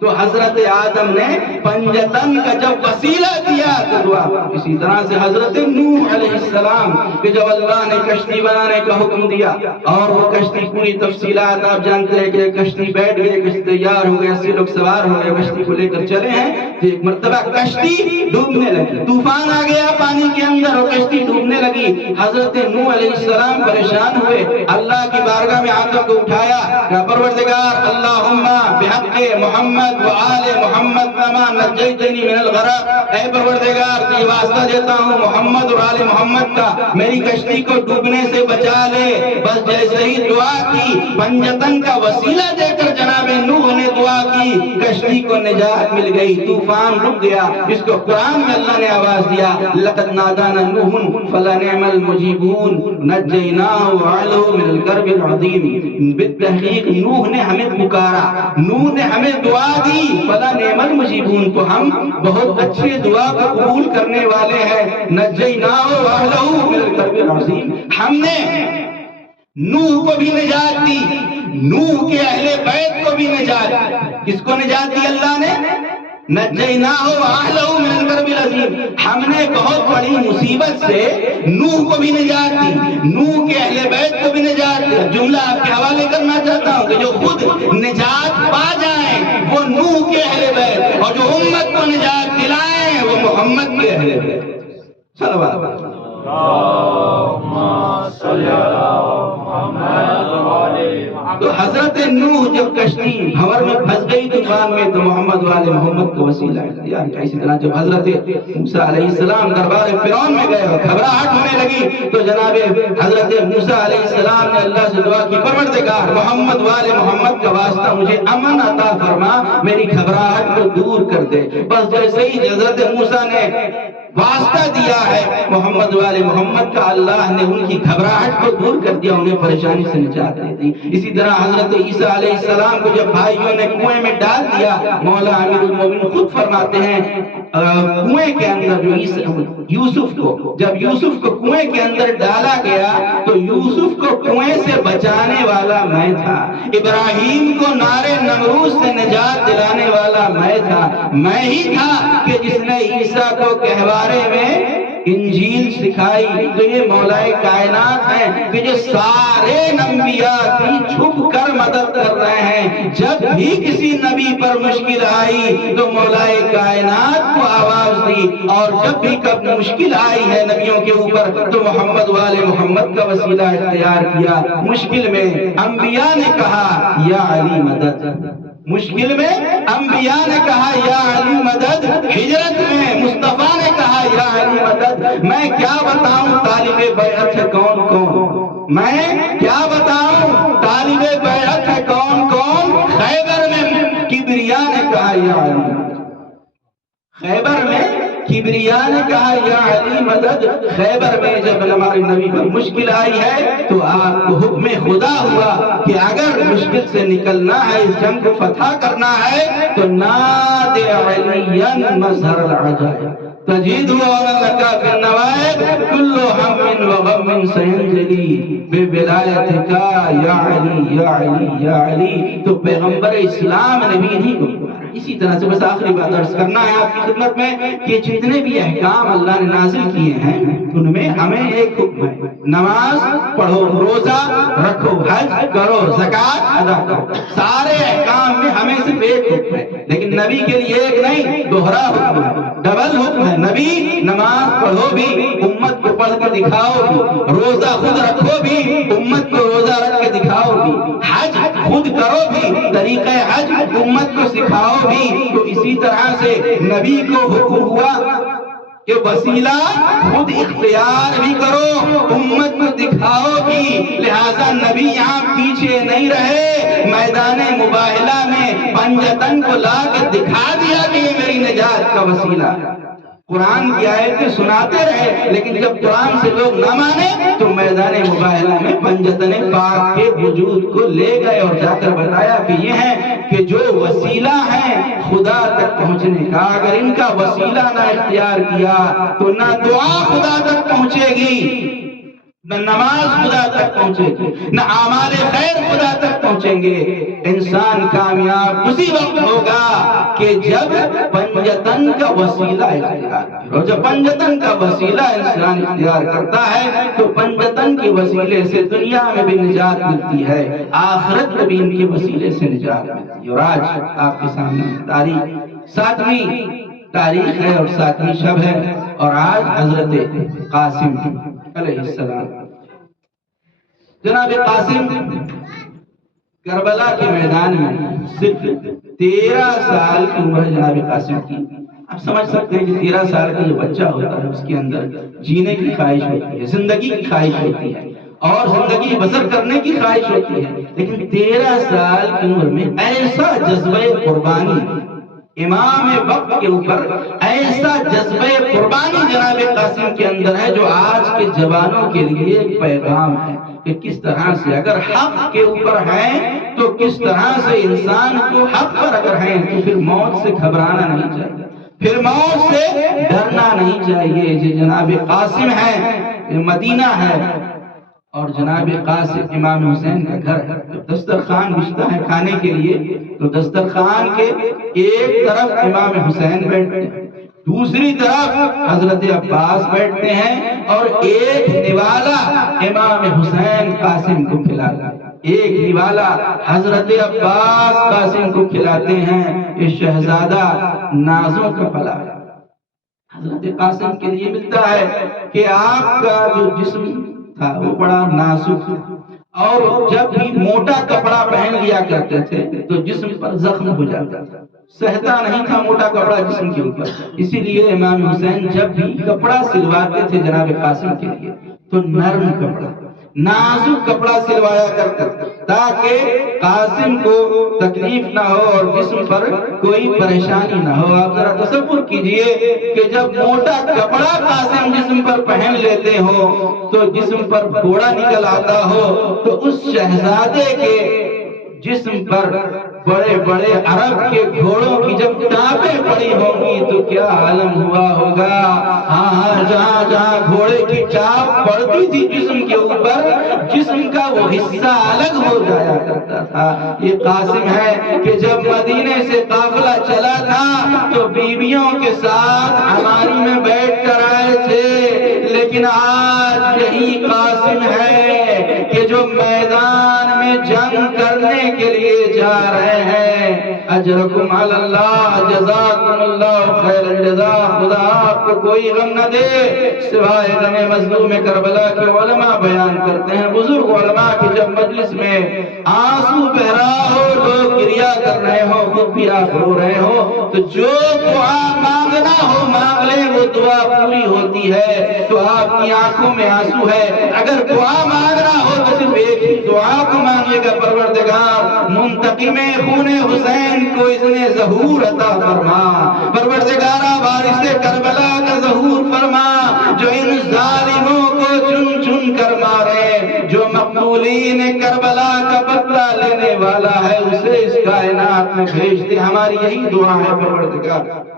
تو حضرت آدم نے پنجتن کا جب وسیلہ دیا تو دعا، اسی طرح سے حضرت نوح علیہ السلام کہ جب اللہ نے کشتی بنانے کا حکم دیا اور وہ کشتی پوری تفصیلات آپ جانتے ہیں کہ کشتی بیٹھ گئے، کشتی تیار ہو گئے، 80 لوگ سوار ہو گئے، کشتی کو لے کر چلے ہیں تو ایک مرتبہ کشتی ڈوبنے لگی، طوفان آ گیا پانی کے اندر اور کشتی ڈوبنے ہونے لگی۔ حضرت نوح علیہ السلام پریشان ہوئے، اللہ کی بارگاہ میں آنکھوں کو اٹھایا کہ پروردگار اللہم بحق محمد و آل محمد کما نجیتنی من الغرق، اے پروردگار تجھے واسطہ دیتا ہوں محمد اور آل محمد کا، میری کشتی کو ڈوبنے سے بچا لے۔ بس جیسے ہی دعا کی، پنجتن کا وسیلہ دے کر جناب نوح نے دعا کی، کشتی کو نجات مل گئی، طوفان رک گیا۔ اس کو قرآن میں اللہ نے آواز دیا، لقد نادانا نوح فلنعم المجیبون نجیناہ وأہلہ من الکرب العظیم۔ بالتحقیق نوح نے ہمیں پکارا، نوح نے ہمیں دعا دی، فلنعم المجیبون، تو ہم بہت اچھے دعا کو قبول کرنے والے ہیں۔ نجیناہ وأہلہ من الکرب العظیم، ہم نے نوح کو بھی نجات دی، نوح کے اہل بیت کو بھی نجات دی۔ کس کو نجات دی اللہ نے؟ نجیناہ وأہلہ من الکرب العظیم، ہم نے بہت بڑی مصیبت سے نوح کو بھی نجات دی، نوح کے اہل بیت کو بھی نجات دی۔ جملہ آپ کے حوالے کرنا چاہتا ہوں کہ جو خود نجات پا جائیں وہ نوح کے اہل بیت، اور جو امت کو نجات دلائیں وہ محمد کے اہل بیت۔ صلوات تو حضرت نوح جب کشتی بھنور میں پھنس گئی طوفان میں تو محمد والے محمد کا وسیلہ اختیار کیا۔ اسی طرح جب حضرت موسیٰ علیہ السلام دربار فرعون میں گئے اور گھبراہٹ ہونے لگی تو جناب حضرت موسیٰ علیہ السلام نے اللہ سے دعا کی، پروردگار محمد والے محمد کا واسطہ مجھے امن عطا فرما، میری گھبراہٹ کو دور کر دے۔ بس جیسے ہی حضرت موسیٰ نے واسطہ دیا ہے محمد والے محمد کا، اللہ نے ان کی گھبراہٹ کو دور کر دیا، انہیں پریشانی سے نجات دے دی۔ اسی طرح حضرت عیسیٰ علیہ السلام کو جب بھائیوں نے کنویں میں ڈال دیا، مولا امیر المومنین خود فرماتے ہیں کنویں کے اندر جو یوسف کو، جب یوسف کو کنویں کے اندر ڈالا گیا تو یوسف کو کنویں سے بچانے والا میں تھا، ابراہیم کو نار نمرود سے نجات دلانے والا میں تھا، میں ہی تھا کہ جس نے عیسیٰ کو گہوارے میں انجیل سکھائی۔ تو یہ مولا کائنات ہیں کہ جو سارے انبیاء کی چھپ کر مدد کر رہے ہیں۔ جب بھی کسی نبی پر مشکل آئی تو مولا کائنات کو آواز دی، اور جب بھی کب مشکل آئی ہے نبیوں کے اوپر تو محمد والے محمد کا وسیلہ اختیار کیا۔ مشکل میں انبیاء نے کہا یا علی مدد، مشکل میں انبیاء نے کہا یا علی مدد، ہجرت میں مصطفیٰ نے کہا یا علی مدد۔ میں کیا بتاؤں طالب بیعت ہے کون کون، میں کیا بتاؤں طالب بیعت ہے کون کون۔ خیبر میں کبریا نے کہا یا علی، خیبر میں کبریا نے کہا یا علی مدد۔ خیبر میں جب ہمارے نبی پر مشکل آئی ہے تو آپ کو حکم خدا ہوا کہ اگر مشکل سے نکلنا ہے، اس جنگ کو فتح کرنا ہے تو ناد علیا مظہر العجائب تجید لك في النوائب كل هم وغم سينجلي بولایتک یا علی یا علی یا علی۔ تو پیغمبر اسلام نے بھی نہیں کو۔ اسی طرح سے بس آخری بات عرض کرنا ہے آپ کی خدمت میں کہ جتنے بھی احکام اللہ نے نازل کیے ہیں ان میں ہمیں ایک حکم ہے، نماز پڑھو، روزہ رکھو، حج کرو، زکوٰۃ ادا کرو۔ سارے احکام میں ہمیں صرف ایک حکم ہے، لیکن نبی کے لیے ایک نہیں، دوہرا حکم ہے، ڈبل حکم ہے۔ نبی نماز پڑھو بھی، امت کو پڑھ کے دکھاؤ بھی، روزہ خود رکھو بھی، امت کو روزہ رکھ کے دکھاؤ بھی، حج خود کرو بھی، طریقہ حج امت کو سکھاؤ بھی۔ تو اسی طرح سے نبی کو حکم ہوا کہ وسیلہ خود اختیار بھی کرو، امت کو دکھاؤ بھی۔ لہذا نبی یہاں پیچھے نہیں رہے، میدان مباہلہ میں پنجتن کو لا کے دکھا دیا کہ یہ میری نجات کا وسیلہ۔ قرآن کی آیتیں سناتے رہے، لیکن جب قرآن سے لوگ نہ مانے تو میدان مباہلہ میں پنجتن پاک کے وجود کو لے گئے اور جا کر بتایا کہ یہ ہے کہ جو وسیلہ ہے خدا تک پہنچنے کا، اگر ان کا وسیلہ نہ اختیار کیا تو نہ دعا خدا تک پہنچے گی، نہ نماز خدا تک پہنچے گی، نہ اعمال خیر خدا تک پہنچیں گے۔ انسان کامیاب اسی وقت ہوگا کہ جب پنجتن کا وسیلہ اختیار کرے، اور جب پنجتن کا وسیلہ انسان اختیار کرتا ہے تو پنجتن کے وسیلے سے دنیا میں بھی نجات ملتی ہے، آخرت میں بھی ان کے وسیلے سے نجات ملتی ہے۔ اور آج آپ کے سامنے تاریخ 7ویں تاریخ ہے اور 7ویں شب ہے، اور آج حضرت قاسم علیہ السلام۔ جناب قاسم کربلا کے میدان میں صرف 13 سال کی عمر ہے جناب قاسم کی۔ آپ سمجھ سکتے ہیں کہ 13 سال کا جو بچہ ہوتا ہے اس کے اندر جینے کی خواہش ہوتی ہے، زندگی کی خواہش ہوتی ہے اور زندگی بسر کرنے کی خواہش ہوتی ہے، لیکن 13 سال کی عمر میں ایسا جذبہ قربانی امام وقت کے اوپر، ایسا جذبہ قربانی جناب قاسم کے اندر ہے جو آج کے جوانوں کے لیے ایک پیغام ہے کہ کس طرح سے اگر حق کے اوپر ہیں تو کس طرح سے انسان کو حق پر اگر ہیں تو پھر موت سے گھبرانا نہیں چاہیے، پھر موت سے ڈرنا نہیں چاہیے۔ یہ جناب قاسم ہے، یہ مدینہ ہے اور جناب قاسم امام حسین کا گھر ہے۔ جب دسترخوان بچھتا ہے کھانے کے لیے تو دسترخوان کے ایک طرف امام حسین بیٹھتے ہیں، دوسری طرف حضرت عباس بیٹھتے ہیں اور ایک نوالا امام حسین قاسم کو کھلاتا ہے، ایک نوالا حضرت عباس قاسم کو کھلاتے ہیں۔ یہ شہزادہ نازوں کا پلا ہے، حضرت قاسم کے لیے ملتا ہے کہ آپ کا جو جسم تھا وہ بڑا نازک تھا اور جب بھی موٹا کپڑا پہن لیا کرتے تھے تو جسم پر زخم ہو جاتا تھا، سہتا نہیں تھا موٹا کپڑا جسم کے اوپر، اسی لیے امام حسین جب بھی کپڑا سلواتے تھے جناب قاسم کے لیے تو نرم کپڑا، نازک کپڑا سلوایا کرتے تاکہ قاسم کو تکلیف نہ ہو اور جسم پر کوئی پریشانی نہ ہو۔ آپ ذرا تصور کیجئے کہ جب موٹا کپڑا قاسم جسم پر پہن لیتے ہو تو جسم پر پھوڑا نکل آتا ہو تو اس شہزادے کے جسم پر بڑے بڑے عرب کے گھوڑوں کی جب ٹانپیں پڑی ہوں گی تو کیا عالم ہوا ہوگا۔ ہاں جہاں جہاں گھوڑے کی ٹانپ پڑتی تھی جسم کے اوپر، جسم کا وہ حصہ الگ ہو جایا کرتا تھا۔ یہ قاسم ہے کہ جب مدینے سے قافلہ چلا تھا تو بیویوں کے ساتھ ہماری میں بیٹھ کر آئے تھے، لیکن آج یہی قاسم ہے کہ جو میدان میں جنگ کرنے کے لیے جا رہے ہیں۔ اجرکم علی اللہ، جزاکم اللہ خیر الجزا۔ خدا آپ کو کوئی غم نہ دے سوائے غم مظلوم کربلا کے۔ علماء بیان کرتے ہیں، بزرگ علماء کی جب مجلس میں آنسو بہ رہا ہو، لوگ گریا کر رہے ہو، خود بھی آپ رو رہے ہو، تو جو دعا مانگنا ہو مانگ لیں، وہ دعا پوری ہوتی ہے۔ تو آپ کی آنکھوں میں آنسو ہے، اگر دعا مانگنا ہو تو صرف ایک ہی دعا کو مانگے گا، پروردگار منتقم خون حسین کو اذن ظہور عطا فرما، پروردگارہ وارث کربلا کا ظہور فرما، جو ان ظالموں کو چن چن کر مارے، جو مقتولین کربلا کا بدلہ لینے والا ہے اسے اس کائنات میں بھیج دے۔ ہماری یہی دعا ہے پروردگار۔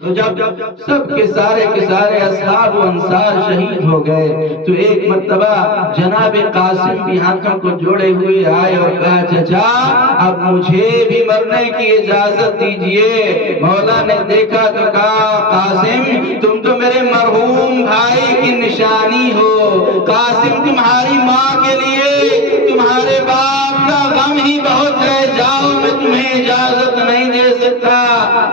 تو جب سب کے سارے اصحاب و انصار شہید ہو گئے تو ایک مرتبہ جناب قاسم بھی ہاتھوں کو جوڑے ہوئے آئے اور کہا چچا اب مجھے بھی مرنے کی اجازت دیجئے۔ مولا نے دیکھا تو کہا قاسم تم تو میرے مرحوم بھائی کی نشانی ہو، قاسم تمہاری ماں کے لیے تمہارے باپ کا غم ہی بہت ہے، جاؤ میں تمہیں اجازت نہیں دے سکتا۔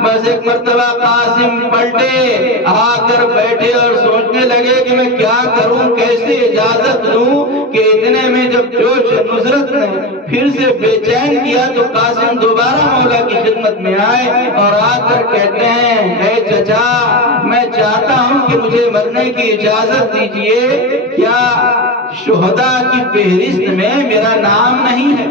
بس ایک مرتبہ قاسم پلٹے آ کر بیٹھے اور سوچنے لگے کہ میں کیا کروں، کیسے اجازت لوں، کہ اتنے میں جب جوش نصرت نے پھر سے بے چین کیا تو قاسم دوبارہ مولا کی خدمت میں آئے اور آ کر کہتے ہیں اے چچا میں چاہتا ہوں کہ مجھے مرنے کی اجازت دیجئے، کیا شہداء کی فہرست میں میرا نام نہیں ہے؟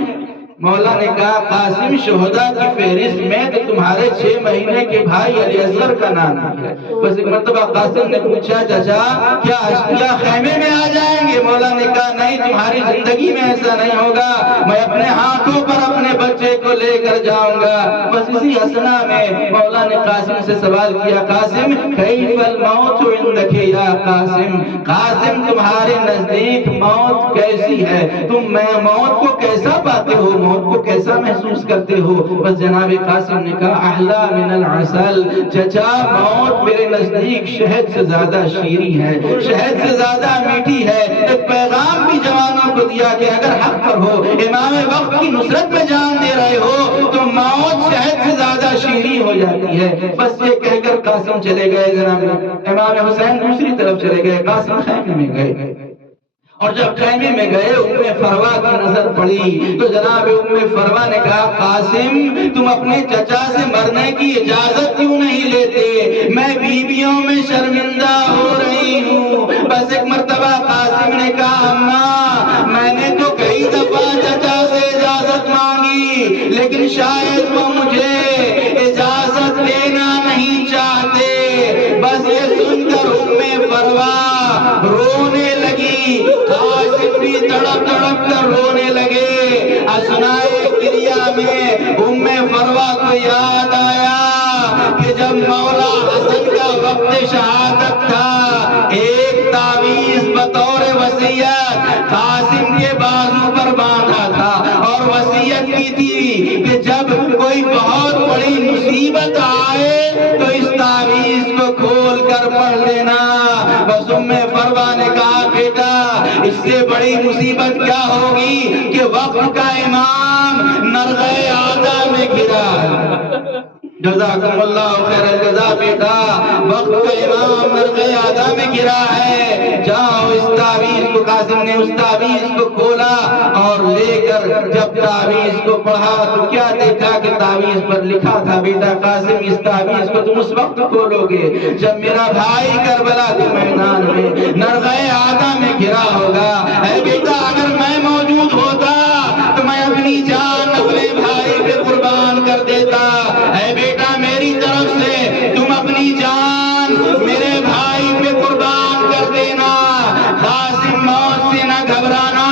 مولا نے کہا قاسم شہداء کی فہرست میں تو تمہارے 6 مہینے کے بھائی علی اصغر کا نام ہے۔ بس ایک مرتبہ قاسم نے پوچھا چچا کیا اشقیاء خیمے میں آ جائیں گے؟ مولا نے کہا نہیں، تمہاری زندگی میں ایسا نہیں ہوگا، میں اپنے ہاتھوں پر اپنے بچے کو لے کر جاؤں گا۔ بس اسی اثنا میں مولا نے قاسم سے سوال کیا قاسم کیف الموت عندک یا قاسم، قاسم تمہارے نزدیک موت کیسی ہے، تم موت کو کیسا پاتے ہو، موت کو کیسا محسوس کرتے ہو؟ بس جناب قاسم نے کہا احلا من العسل، چچا موت میرے نزدیک شہد سے زیادہ شیریں ہے، شہد سے زیادہ میٹھی ہے۔ ایک پیغام بھی جوانوں کو کو دیا کہ اگر حق پر ہو، امام وقت کی نصرت میں جان دے رہے ہو تو موت شہد سے زیادہ شیریں ہو جاتی ہے۔ بس یہ کہہ کر قاسم چلے گئے جناب، امام حسین دوسری طرف چلے گئے، قاسم خیمے میں گئے، اور جب خیمے میں گئے ام فروا کی نظر پڑی تو جناب ام فروا نے کہا قاسم تم اپنے چچا سے مرنے کی اجازت کیوں نہیں لیتے؟ میں بیویوں میں شرمندہ ہو رہی ہوں۔ بس ایک مرتبہ قاسم نے کہا اماں میں نے تو کئی دفعہ چچا سے اجازت مانگی لیکن شاید وہ مجھے اجازت دینا نہیں چاہتے۔ بس یہ سن کر ام فروا رونے لگی، قاسم بھی تڑپ تڑپ کر رونے لگے۔ اثنائے کریا میں ام فروا کو یاد آیا کہ جب مولا حسن کا وقت شہادت تھا ایک تعویذ بطور وصیت قاسم کے بازو پر باندھا تھا اور وصیت کی تھی کہ جب کوئی بہت بڑی مصیبت آئے تو اس تعویذ کو کھول کر پڑھ لینا۔ بس ام فروا نے کہا بیٹا اس سے بڑی مصیبت کیا ہوگی کہ وقت کا امام نرغہ آدھا میں گرا۔ جزاکم اللہ خیر الجزا بیٹا، وقت کا امام نرغہ آدھا میں گرا ہے، جاؤ اس تعویذ کو۔ قاسم نے اس تعویذ کو کھولا اور لے کر جب تعویذ کو پڑھا تو کیا دیکھا کہ تعویذ پر لکھا تھا بیٹا قاسم اس تعویذ کو تم اس وقت کھولو گے جب میرا بھائی کربلا کے میدان میں نرغہ آدھا میں گرا ہوگا۔ اے بیٹا اگر میں موجود ہوتا تو میں اپنی جان اپنے بھائی پہ قربان کر دیتا۔ اے بیٹا میری طرف سے تم اپنی جان میرے بھائی پہ قربان کر دینا۔ قاسم موت سے نہ گھبرانا،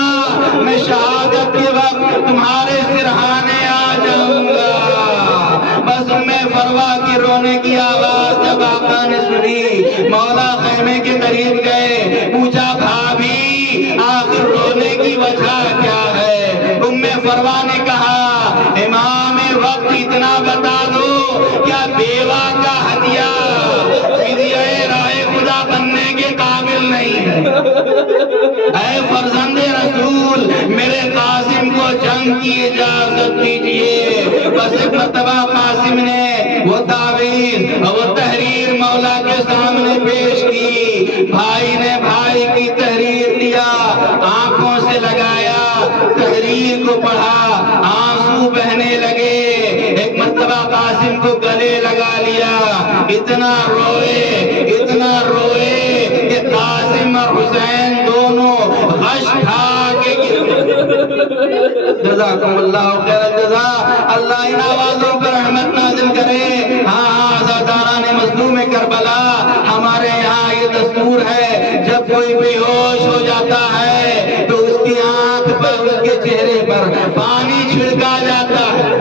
میں شہادت کے وقت تمہارے سرہانے آ جاؤں گا۔ بس ام فروا کی رونے کی آواز جب آقا نے سنی مولا خیمے کے قریب گئے، پوچھا بھابھی آخر رونے کی وجہ کیا ہے؟ ام فروا نے کہا امام وقت اتنا بتا دو کیا بیوہ کا ہدیہ فدیہ رائے خدا بننے کے قابل نہیں ہے؟ اے فرزند رسول میرے قاسم کو جنگ کی اجازت دیجئے۔ بس ایک مرتبہ قاسم نے وہ تعویذ وہ تحریر مولا کے سامنے پیش کی، بھائی نے بھائی کی تحریر لیا، آنکھوں سے لگایا، تحریر کو پڑھا، آنسو بہنے لگے۔ ایک مرتبہ قاسم کو گلے لگا لیا، اتنا روئے کہ قاسم اور حسین دونوں غش کھا کے جزاکم اللہ خیر الجزا۔ اللہ ان آوازوں پر رحمت نازل کرے۔ ہاں عزاداران مظلوم کربلا، ہمارے یہاں یہ دستور ہے جب کوئی بے ہوش ہو جاتا ہے تو اس کی آنکھ پر اس کے چہرے پر پانی چھڑکا جاتا ہے،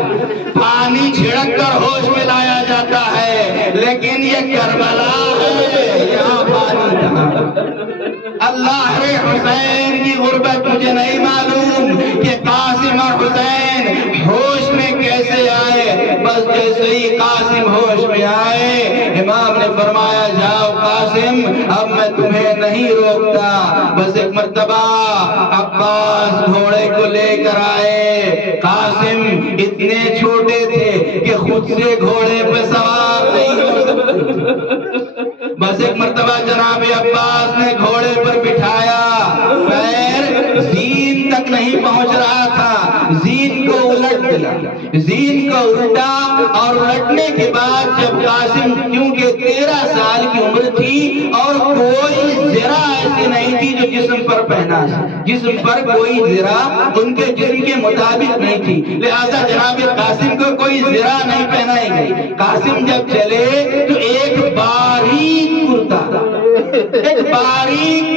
پانی چھڑک کر ہوش میں لایا جاتا ہے، لیکن یہ کربلا ہے یہاں پانی کہاں؟ اللہ رے حسین کی غربت مجھے نہیں معلوم کہ قاسم اور حسین ہوش میں کیسے آئے۔ بس جیسے ہی قاسم ہوش میں آئے امام نے فرمایا جاؤ قاسم اب میں تمہیں نہیں روکتا۔ بس ایک مرتبہ عباس گھوڑے کو لے کر آئے، قاسم اتنے چھوٹے تھے کہ خود سے گھوڑے پہ سوار نہیں ہو سکتے۔ بس ایک مرتبہ جناب عباس نے گھوڑے پر بٹھایا، پیر زین تک نہیں پہنچ رہا تھا، زین کو الٹ دیا، زین کو الٹا اور الٹنے کے بعد جب قاسم کیونکہ 13 سال کی عمر تھی اور کوئی زرہ ایسی نہیں تھی جو جسم پر پہنا، جسم پر کوئی زرہ ان کے جسم کے مطابق نہیں تھی، لہذا جناب قاسم کو کوئی زرہ نہیں پہنائی گئی۔ قاسم جب چلے تو ایک باریک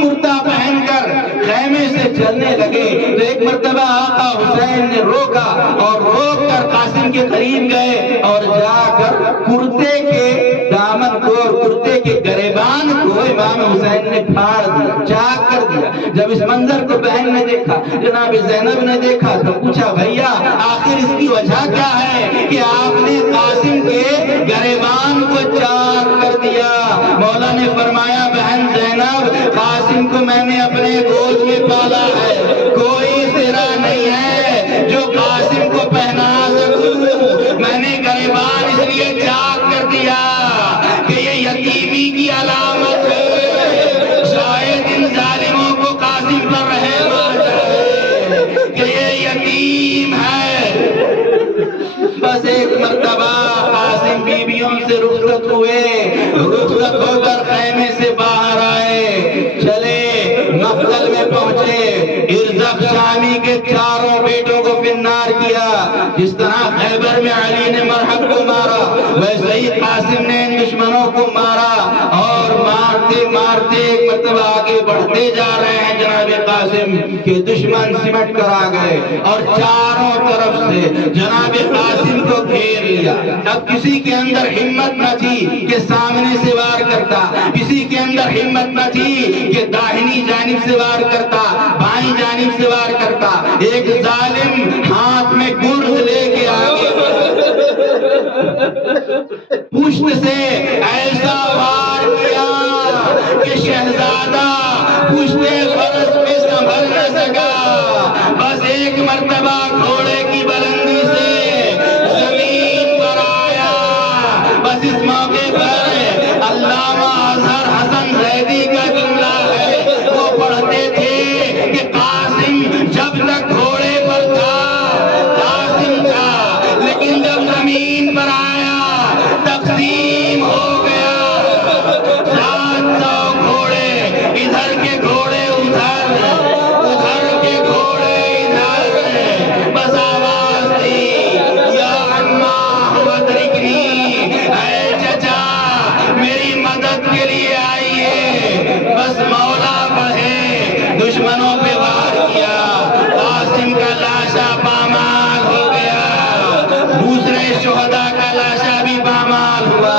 کرتا پہن کر خیمے سے چلنے لگے تو ایک مرتبہ آقا حسین نے روکا اور روک کر قاسم کے قریب گئے اور جا کر کرتے کے دامن کو اور کرتے کے گریبان کو امام حسین نے پھاڑ دیا، چاک کر دیا۔ جب اس منظر کو بہن نے دیکھا، جناب زینب نے دیکھا تو پوچھا بھیا آخر اس کی وجہ کیا ہے کہ آپ نے قاسم کے گریبان کو چاک کر دیا؟ مولا نے فرمایا بہن زینب، قاسم کو میں نے اپنے گود میں پالا ہے، کوئی سرا نہیں ہے جو قاسم کو پہنا سکوں، میں نے گریبان اس لیے چاک کر دیا کہ یہ یتیمی کی علامت ہے، شاید ان ظالموں کو قاسم پر رحم آ جائے کہ یہ یتیم ہے۔ بس ایک مرتبہ قاسم بیویوں سے رخصت ہوئے، رخصت ہو کر خیمے سے باہر آئے، چلے مقتل میں پہنچے، ارزق شامی کے چاروں بیٹوں کو فنار کیا۔ جس طرح خیبر میں علی نے مرحب کو مارا، ویسے ہی قاسم نے ان دشمنوں کو مارا، اور مارتے مارتے ایک مرتبہ آگے بڑھتے جا رہے ہیں جناب قاسم کے دشمن سمٹ کر آ گئے اور چاروں طرف سے جناب قاسم کو گھیر لیا۔ اب کسی کے اندر ہمت نہ تھی کہ سامنے سے وار کرتا، کسی کے اندر ہمت نہ تھی کہ داہنی جانب سے وار کرتا، بائیں جانب سے وار کرتا۔ ایک ظالم ہاتھ میں گرز لے کے آگے پشت سے ایسا وار کیا کہ شہزادہ پشت فرس پہ سنبھل نہ سکا، بس ایک مرتبہ گھوڑے کی بلندی سے زمین پر آیا۔ بس اس موقع پر علامہ اظہر حسن زیدی کا جملہ ہے، وہ پڑھتے تھے کہ قاسم جب تک گھوڑے پر تھا قاسم تھا، لیکن جب زمین پر آیا تقسیم ہو گیا۔ 700 گھوڑے، ادھر کے گھوڑے ادھر، ادھر کے گھوڑے ادھر، بس آواز دی یا عمّا احمد رکنی، اے چچا میری مدد کے لیے آئیے۔ بس مولا بڑھے، دشمنوں پہ وار کیا، قاسم کا لاشا پامال ہو گیا، دوسرے شہداء کا لاشا بھی پامال ہوا،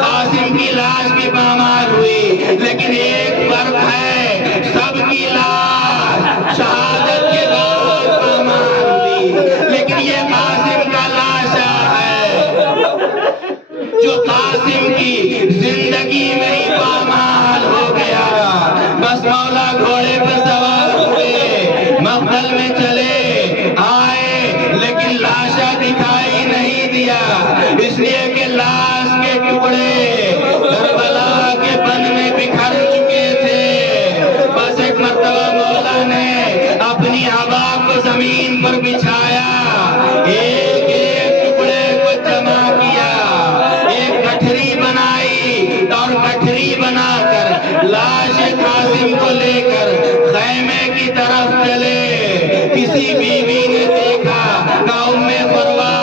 قاسم کی لاش بھی پامال ہوئی، لیکن ایک فرق ہے، سب کی لاش شہادت کے بعد پامال ہوئی، لیکن یہ قاسم کا لاشا ہے جو قاسم کی زندگی میں ہی پامال ہو گیا۔ بس مولا گھوڑے پر سوار ہوئے، مقتل میں چلے آئے، لیکن لاشا دکھائی نہیں دیا، اس لیے کہ لاش کے ٹکڑے کربلا کے بن میں بکھر چکے تھے۔ بس ایک مرتبہ مولا نے اپنی ہوا کو زمین پر بچھایا، ایک ایک ٹکڑے کو جمع کیا، ایک گٹھری بنائی، اور گٹھری بنا کر لاش قاسم کو لے کر خیمے کی طرف چلے۔ کسی بیوی نے دیکھا کہ ام فروا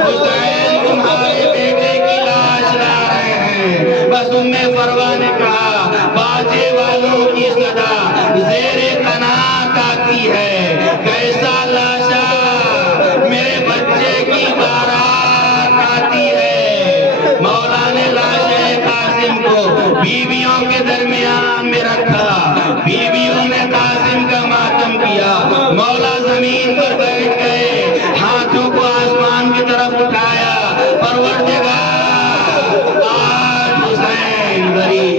حسین تمہارے بیٹے کی لاش لا رہے ہیں، بس ام فروا نے کہا باجے والوں کی صدا زیر قناعت آتی ہے، کیسا لاشا میرے بچے کی بارات آتی ہے۔ مولا نے لاش قاسم کو بیویوں کے درمیان میں رکھا، بیویوں نے قاسم کا ماتم کیا، مولا زمین پر بیٹھ گئے، ہاتھوں کو آسمان کی طرف اٹھایا، پروردگار آج حسین بری۔